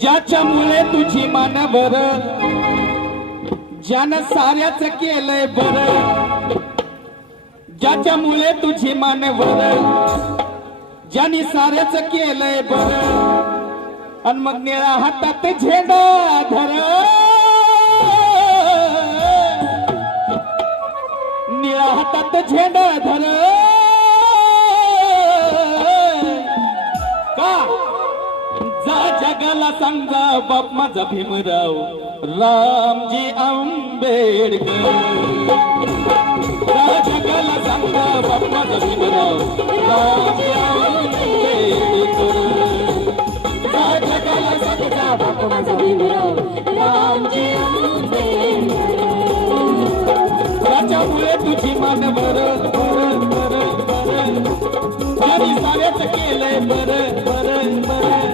ज्याच्यामुळे तुझी मानवर ज्यानं साऱ्याच केलंय बर, ज्याच्यामुळे तुझी मानवर ज्याने साऱ्याच केलंय बर, अन मग निळा हातात झेंडा धर, निळा हातात झेंडा धर का जगाला सांगा बाप माझा भीमराव रामजी आंबेडकर, जगाला सांगा बाप माझा भीमराव रामजी आंबेडकर, जगाला सांगा बाप माझा भीमराव रामजी आंबेडकर, त्याच्यामुळे तुझी मान बर बर बर बर ज्यांनी साऱ्याच केलंय बर,